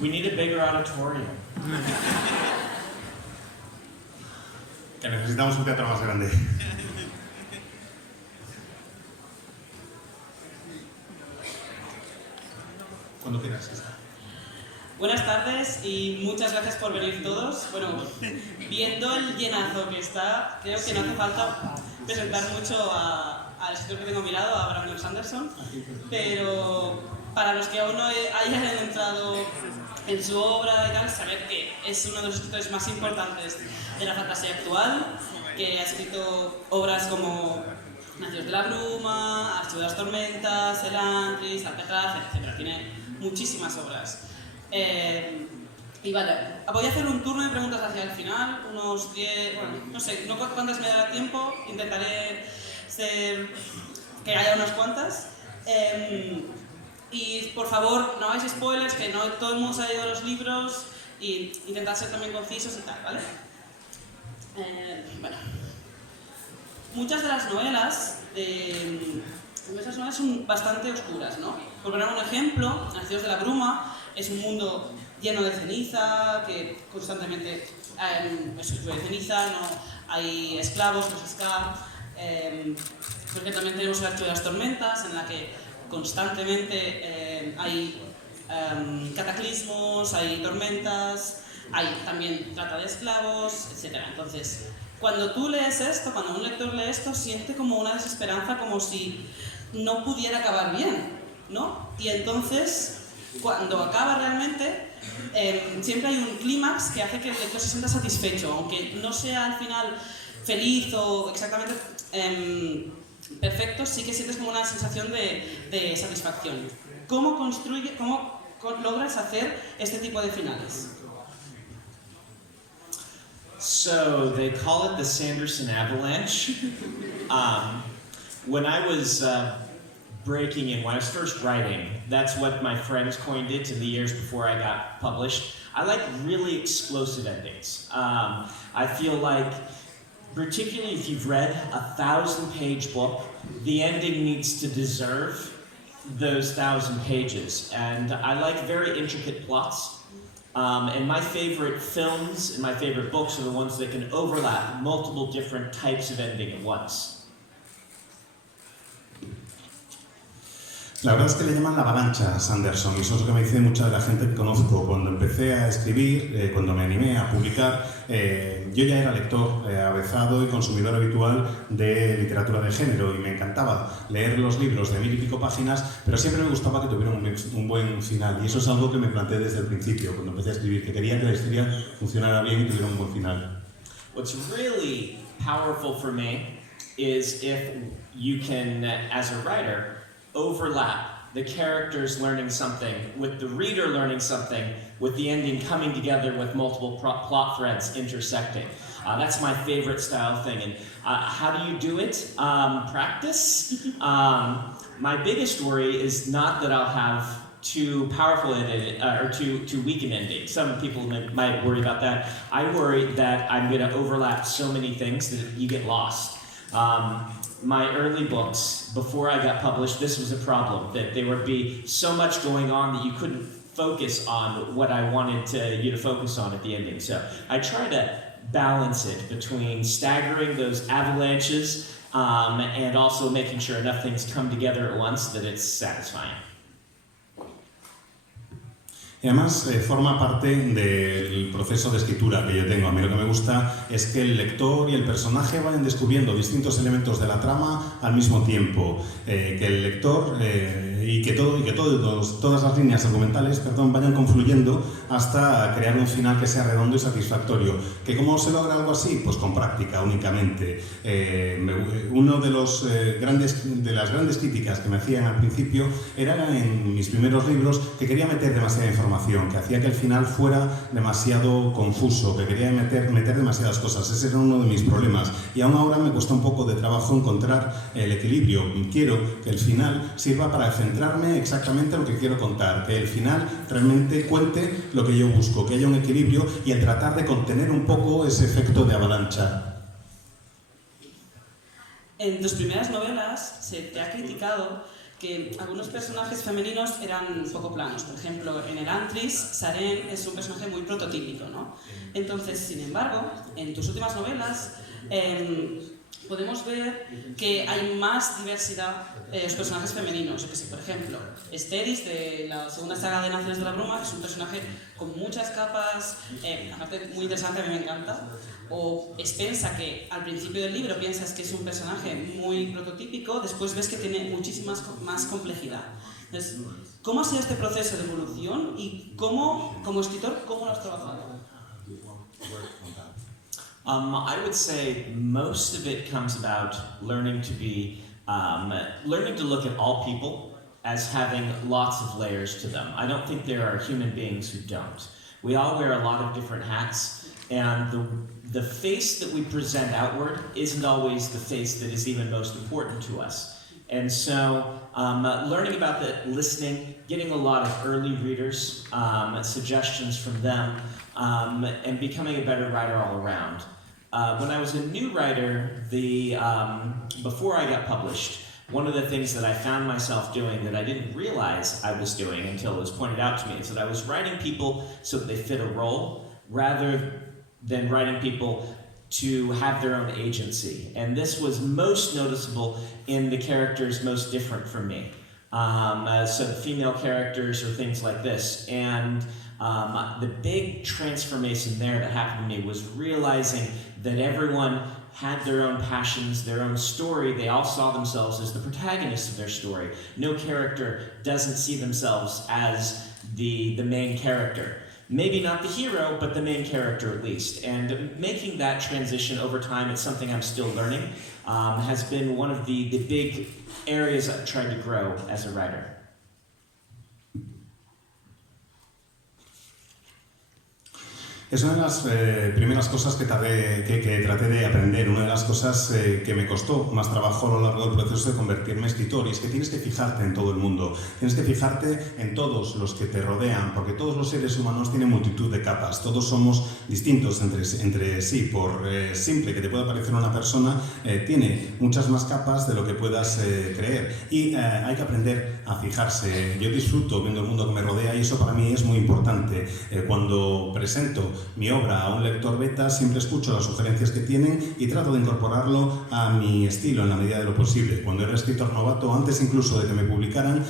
We need a bigger auditorium. Que necesitamos un teatro más grande. Cuando quieras. Buenas tardes y muchas gracias por venir todos. Bueno, viendo el llenazo que está, creo que no hace falta presentar mucho al escritor que tengo a mi lado, a Brandon Sanderson, pero para los que aún no hayan entrado en su obra y tal, saber que es uno de los escritores más importantes de la fantasía actual, que ha escrito obras como Nacidos de la Bruma, Archivo de las Tormentas, Elantris, Alcatraz, etc. Tiene muchísimas obras. Y vale, voy a hacer un turno de preguntas hacia el final, unos 10, bueno, no sé, no cuántas me dará tiempo, intentaré que haya unas cuantas. Y por favor, no hagáis spoilers, que no todo el mundo se ha leído los libros, y intentad ser también concisos y tal, ¿vale? Bueno, muchas de las novelas son bastante oscuras, ¿no? Por poner un ejemplo, Nacidos de la Bruma es un mundo lleno de ceniza, que constantemente llueve ceniza, no hay esclavos, no se escapa. Porque también tenemos el Archivo de las Tormentas, en la que constantemente hay cataclismos, hay tormentas, hay también trata de esclavos, etc. Entonces, cuando tú lees esto, cuando un lector lee esto, siente como una desesperanza, como si no pudiera acabar bien, ¿no? Y entonces, cuando acaba realmente, siempre hay un clímax que hace que el lector se sienta satisfecho, aunque no sea al final feliz o exactamente perfecto, sí que sientes como una sensación de satisfacción. ¿Cómo logras hacer este tipo de finales? So they call it the Sanderson Avalanche. When I was breaking in, when I was first writing, that's what my friends coined it in the years before I got published. I like really explosive endings. I feel like, particularly if you've read a 1,000-page book, the ending needs to deserve those 1,000 pages. And I like very intricate plots. And my favorite films and my favorite books are the ones that can overlap multiple different types of ending at once. La verdad es que le llaman la avalancha a Sanderson, y eso es lo que me dice mucha de la gente que conozco. Cuando empecé a escribir, cuando me animé a publicar, yo ya era lector avezado y consumidor habitual de literatura de género, y me encantaba leer los libros de 1000 y pico páginas, pero siempre me gustaba que tuvieran un buen final, y eso es algo que me planteé desde el principio, cuando empecé a escribir, que quería que la historia funcionara bien y tuviera un buen final. What's really powerful for me is if you can, as a writer, overlap the characters learning something with the reader learning something, with the ending coming together with multiple plot threads intersecting. That's my favorite style thing. And how do you do it? Practice. My biggest worry is not that I'll have too powerful or too weak an ending. Some people might worry about that. I worry that I'm going to overlap so many things that you get lost. My early books, before I got published, this was a problem, that there would be so much going on that you couldn't focus on what I wanted you to focus on at the ending. So I try to balance it between staggering those avalanches and also making sure enough things come together at once that it's satisfying. Y además forma parte del proceso de escritura que yo tengo. A mí lo que me gusta es que el lector y el personaje vayan descubriendo distintos elementos de la trama al mismo tiempo, que el lector y que todas las líneas argumentales vayan confluyendo hasta crear un final que sea redondo y satisfactorio. ¿Que cómo se logra algo así? Pues con práctica únicamente. Uno de las grandes críticas que me hacían al principio era en mis primeros libros que quería meter demasiada información, que hacía que el final fuera demasiado confuso, que quería meter demasiadas cosas. Ese era uno de mis problemas, y aún ahora me cuesta un poco de trabajo encontrar el equilibrio. Quiero que el final sirva para centrarme exactamente en lo que quiero contar, que el final realmente cuente lo que yo busco, que haya un equilibrio, y el tratar de contener un poco ese efecto de avalancha. En tus primeras novelas se te ha criticado que algunos personajes femeninos eran poco planos. Por ejemplo, en el Antris, Sarén es un personaje muy prototípico, ¿no? Entonces, sin embargo, en tus últimas novelas podemos ver que hay más diversidad en los personajes femeninos. Yo que sé, por ejemplo, Esteris, de la segunda saga de Naciones de la Bruma, es un personaje con muchas capas, aparte muy interesante, a mí me encanta. O Spensa, que al principio del libro piensas que es un personaje muy prototípico, después ves que tiene muchísima más complejidad. Entonces, ¿cómo ha sido este proceso de evolución y cómo, como escritor, cómo lo has trabajado? I would say most of it comes about learning to be, learning to look at all people as having lots of layers to them. I don't think there are human beings who don't. We all wear a lot of different hats, and the face that we present outward isn't always the face that is even most important to us. And so learning about the listening, getting a lot of early readers, suggestions from them, and becoming a better writer all around. When I was a new writer, before I got published, one of the things that I found myself doing that I didn't realize I was doing until it was pointed out to me is that I was writing people so that they fit a role rather than writing people to have their own agency. And this was most noticeable in the characters most different from me. So the female characters or things like this. And the big transformation there that happened to me was realizing that everyone had their own passions, their own story. They all saw themselves as the protagonists of their story. No character doesn't see themselves as the main character. Maybe not the hero, but the main character at least. And making that transition over time, it's something I'm still learning, has been one of the big areas I've tried to grow as a writer. Es una de las primeras cosas que traté de aprender, una de las cosas que me costó más trabajo a lo largo del proceso de convertirme en escritor, y es que tienes que fijarte en todo el mundo, tienes que fijarte en todos los que te rodean, porque todos los seres humanos tienen multitud de capas, todos somos distintos entre sí, por simple que te pueda parecer una persona, tiene muchas más capas de lo que puedas creer, y hay que aprender a fijarse. Yo disfruto viendo el mundo que me rodea y eso para mí es muy importante. Cuando presento mi obra a un lector beta, siempre escucho las sugerencias que tienen y trato de incorporarlo a mi estilo en la medida de lo posible. Cuando era escritor novato, antes incluso de que me publicaran,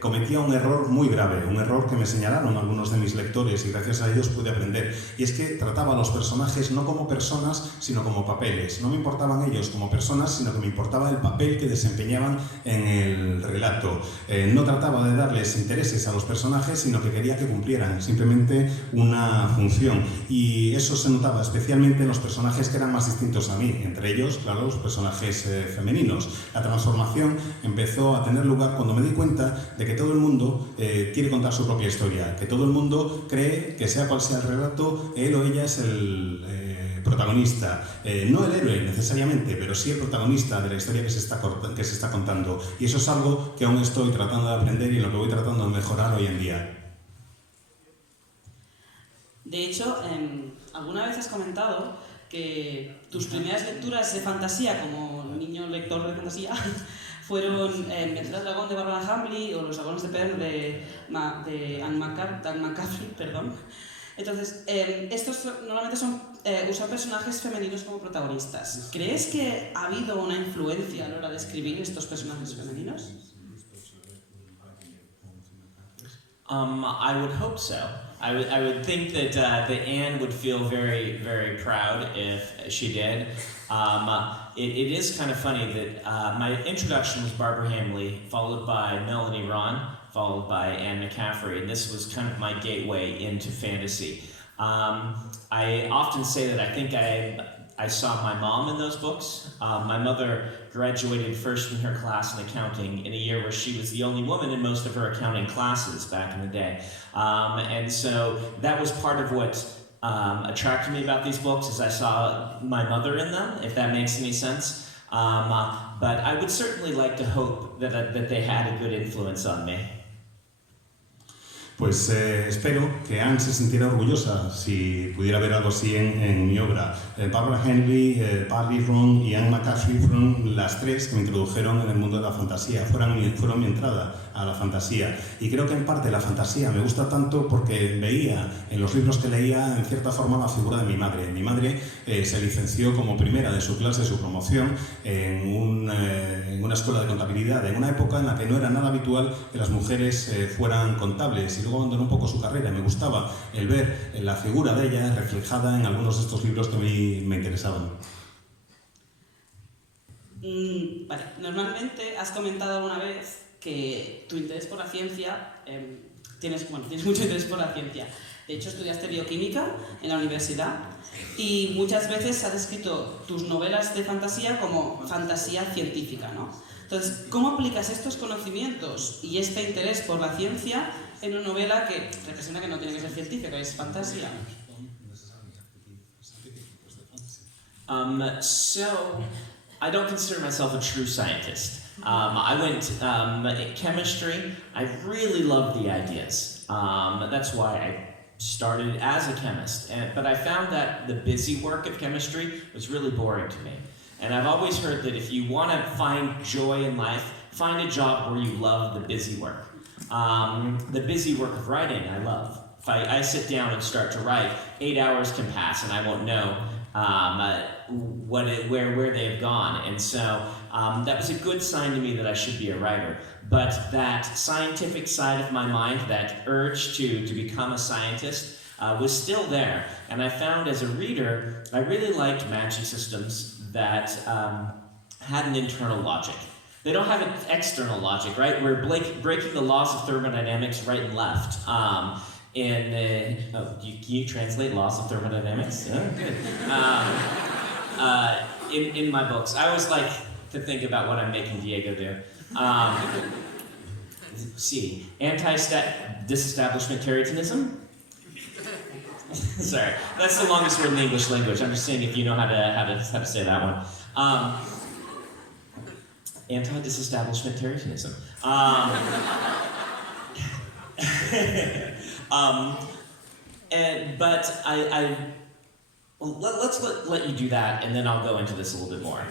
cometía un error muy grave, un error que me señalaron algunos de mis lectores y gracias a ellos pude aprender. Y es que trataba a los personajes no como personas, sino como papeles. No me importaban ellos como personas, sino que me importaba el papel que desempeñaban en el relato. No trataba de darles intereses a los personajes, sino que quería que cumplieran simplemente una función. Y eso se notaba especialmente en los personajes que eran más distintos a mí, entre ellos, claro, los personajes femeninos. La transformación empezó a tener lugar cuando me di cuenta de que todo el mundo quiere contar su propia historia, que todo el mundo cree que sea cual sea el relato, él o ella es el protagonista, no el héroe necesariamente, pero sí el protagonista de la historia que se está contando. Y eso es algo que aún estoy tratando de aprender y en lo que voy tratando de mejorar hoy en día. De hecho, alguna vez has comentado que tus primeras lecturas de fantasía como niño lector de fantasía fueron Vencer al dragón de Barbara Hamley o Los dragones de Pern de Anne McCaffrey, perdón. Entonces, estos normalmente usan personajes femeninos como protagonistas. ¿Crees que ha habido una influencia a la hora de escribir estos personajes femeninos? I would hope so. I would think that Anne would feel very, very proud if she did. It is kind of funny that my introduction was Barbara Hamley, followed by Melanie Ron, followed by Anne McCaffrey, and this was kind of my gateway into fantasy. I often say that I think I saw my mom in those books. My mother graduated first in her class in accounting in a year where she was the only woman in most of her accounting classes back in the day. And so that was part of what attracted me about these books, is I saw my mother in them, if that makes any sense. But I would certainly like to hope that they had a good influence on me. Pues espero que Anne se sintiera orgullosa si pudiera ver algo así en mi obra. Barbara Henry, Barry Ron y Anne McCaffrey fueron las tres que me introdujeron en el mundo de la fantasía, fueron mi entrada a la fantasía. Y creo que en parte la fantasía me gusta tanto porque veía en los libros que leía en cierta forma la figura de mi madre. Mi madre se licenció como primera de su clase, de su promoción, en una escuela de contabilidad, en una época en la que no era nada habitual que las mujeres fueran contables. Luego abandonó un poco su carrera. Me gustaba el ver la figura de ella reflejada en algunos de estos libros que a mí me interesaban. Vale, normalmente has comentado alguna vez que tu interés por la ciencia, tienes mucho interés por la ciencia. De hecho, estudiaste bioquímica en la universidad y muchas veces has descrito tus novelas de fantasía como fantasía científica, ¿no? Entonces, ¿cómo aplicas estos conocimientos y este interés por la ciencia en una novela que representa que no tiene que ser científica, es fantasía? So, I don't consider myself a true scientist. I went chemistry. I really loved the ideas. That's why I started as a chemist. But I found that the busy work of chemistry was really boring to me. And I've always heard that if you want to find joy in life, find a job where you love the busy work. The busy work of writing, I love. If I sit down and start to write, 8 hours can pass and I won't know where they've gone. And so that was a good sign to me that I should be a writer. But that scientific side of my mind, that urge to become a scientist, was still there. And I found as a reader, I really liked magic systems that had an internal logic. They don't have an external logic, right? We're breaking the laws of thermodynamics right and left. Can you translate laws of thermodynamics? Yeah, good. In my books, I always like to think about what I'm making Diego do. See, disestablishmentarianism. Sorry, that's the longest word in the English language. I'm just saying if you know how to say that one. Anti-disestablishmentarianism. Let's let you do that, and then I'll go into this a little bit more.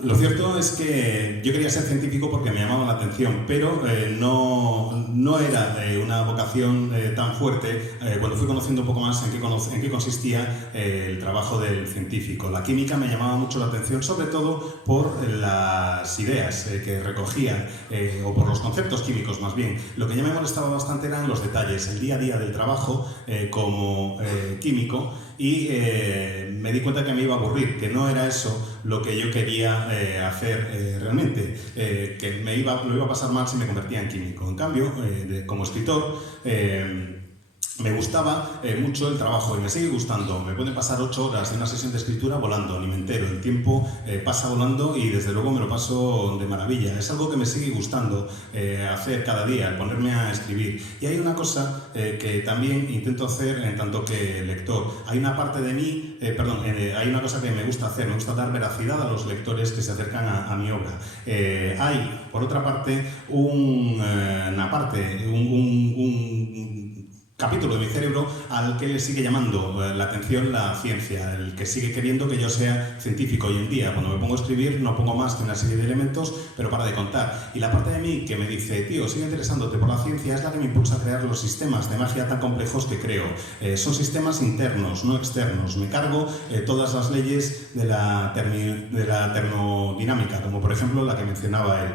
Lo cierto es que yo quería ser científico porque me llamaba la atención, pero no era una vocación tan fuerte cuando fui conociendo un poco más en qué consistía el trabajo del científico. La química me llamaba mucho la atención, sobre todo por las ideas que recogía, o por los conceptos químicos más bien. Lo que ya me molestaba bastante eran los detalles, el día a día del trabajo como químico, y me di cuenta que me iba a aburrir, que no era eso lo que yo quería hacer realmente, que lo iba a pasar mal si me convertía en químico. En cambio, como escritor, me gustaba mucho el trabajo y me sigue gustando. Me pueden pasar 8 horas en una sesión de escritura volando, ni me entero. El tiempo pasa volando y desde luego me lo paso de maravilla. Es algo que me sigue gustando hacer cada día, ponerme a escribir. Y hay una cosa que también intento hacer en tanto que lector. Hay una parte de mí, hay una cosa que me gusta hacer. Me gusta dar veracidad a los lectores que se acercan a mi obra. Hay, por otra parte, un capítulo de mi cerebro al que le sigue llamando la atención la ciencia, el que sigue queriendo que yo sea científico. Hoy en día, cuando me pongo a escribir, no pongo más que una serie de elementos, pero para de contar. Y la parte de mí que me dice, tío, sigue interesándote por la ciencia, es la que me impulsa a crear los sistemas de magia tan complejos que creo. Son sistemas internos, no externos. Me cargo todas las leyes de la termodinámica, como por ejemplo la que mencionaba él.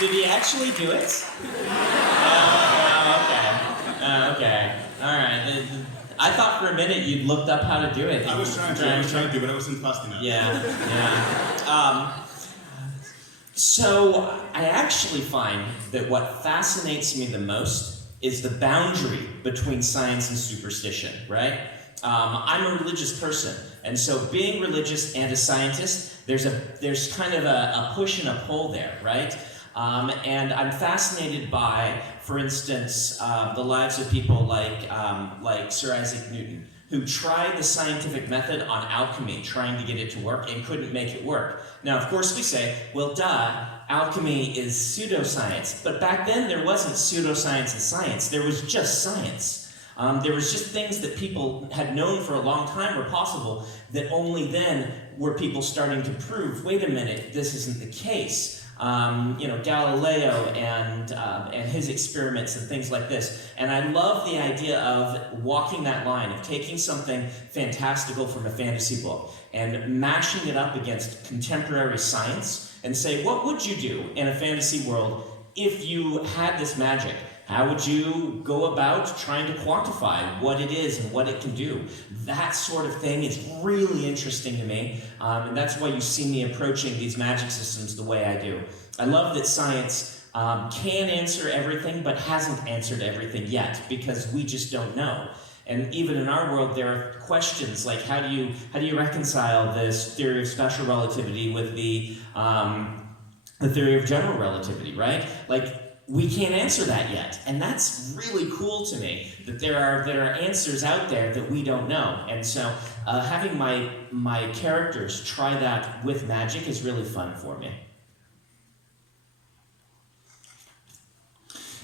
Did he actually do it? Okay. All right. I thought for a minute you'd looked up how to do it. I was trying to, but I wasn't fast enough. Yeah. So I actually find that what fascinates me the most is the boundary between science and superstition, right? I'm a religious person, and so being religious and a scientist, there's kind of a push and a pull there, right? And I'm fascinated by, for instance, the lives of people like Sir Isaac Newton, who tried the scientific method on alchemy, trying to get it to work, and couldn't make it work. Now, of course, we say, well, duh, alchemy is pseudoscience. But back then, there wasn't pseudoscience and science. There was just science. There was just things that people had known for a long time were possible that only then were people starting to prove, wait a minute, this isn't the case. Galileo and his experiments and things like this. And I love the idea of walking that line, of taking something fantastical from a fantasy book and mashing it up against contemporary science and say, what would you do in a fantasy world if you had this magic? How would you go about trying to quantify what it is and what it can do? That sort of thing is really interesting to me, and that's why you see me approaching these magic systems the way I do. I love that science can answer everything, but hasn't answered everything yet, because we just don't know. And even in our world, there are questions like, how do you reconcile this theory of special relativity with the theory of general relativity, right? Like, we can't answer that yet, and that's really cool to me, that there are answers out there that we don't know. And so having my characters try that with magic is really fun for me.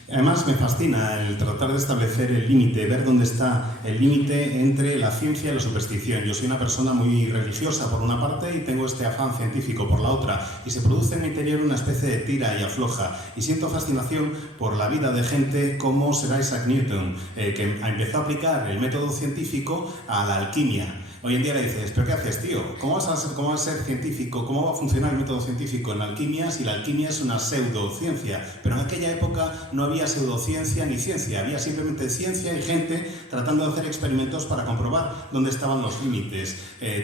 Además me fascina el tratar de establecer el límite, ver dónde está el límite entre la ciencia y la superstición. Yo soy una persona muy religiosa por una parte y tengo este afán científico por la otra, y se produce en mi interior una especie de tira y afloja, y siento fascinación por la vida de gente como Sir Isaac Newton, que empezó a aplicar el método científico a la alquimia. Hoy en día le dices, ¿pero qué haces, tío? ¿Cómo vas a ser científico? ¿Cómo va a funcionar el método científico en la alquimia si la alquimia es una pseudociencia? Pero en aquella época no había pseudociencia ni ciencia, había simplemente ciencia y gente tratando de hacer experimentos para comprobar dónde estaban los límites.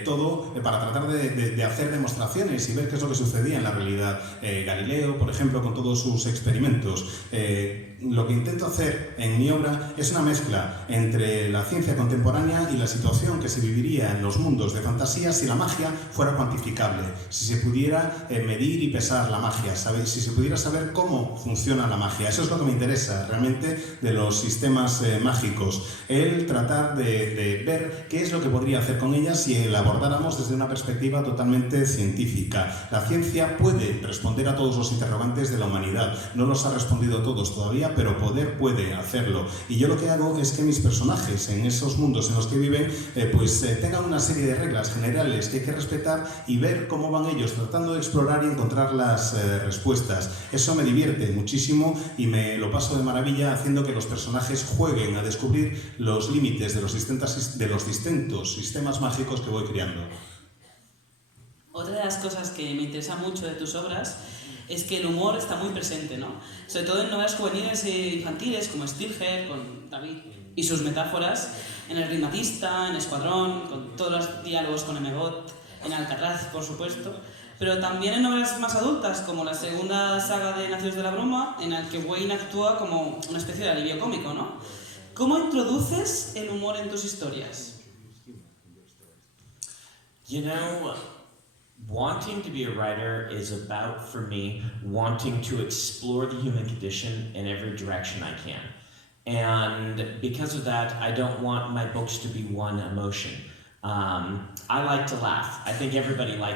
Todo para tratar de hacer demostraciones y ver qué es lo que sucedía en la realidad. Galileo, por ejemplo, con todos sus experimentos. Lo que intento hacer en mi obra es una mezcla entre la ciencia contemporánea y la situación que se viviría en los mundos de fantasía si la magia fuera cuantificable, si se pudiera medir y pesar la magia, si se pudiera saber cómo funciona la magia. Eso es lo que me interesa realmente de los sistemas mágicos, el tratar de ver qué es lo que podría hacer con ellas si la abordáramos desde una perspectiva totalmente científica. La ciencia puede responder a todos los interrogantes de la humanidad, no los ha respondido todos todavía, pero poder puede hacerlo. Y yo lo que hago es que mis personajes en esos mundos en los que viven tengan una serie de reglas generales que hay que respetar y ver cómo van ellos tratando de explorar y encontrar las respuestas. Eso me divierte muchísimo y me lo paso de maravilla haciendo que los personajes jueguen a descubrir los límites de los distintos sistemas mágicos que voy creando. Otra de las cosas que me interesa mucho de tus obras es que el humor está muy presente, ¿no? Sobre todo en novelas juveniles e infantiles como Stilger, con David y sus metáforas, en El Ritmatista, en Escuadrón, con todos los diálogos con Emmegot, en Alcatraz, por supuesto, pero también en novelas más adultas, como la segunda saga de Nacidos de la Bruma, en la que Wayne actúa como una especie de alivio cómico, ¿no? ¿Cómo introduces el humor en tus historias? You know, wanting to be a writer is about, for me, wanting to explore the human condition in every direction I can. And because of that, I don't want my books to be one emotion. I like to laugh. I think everybody likes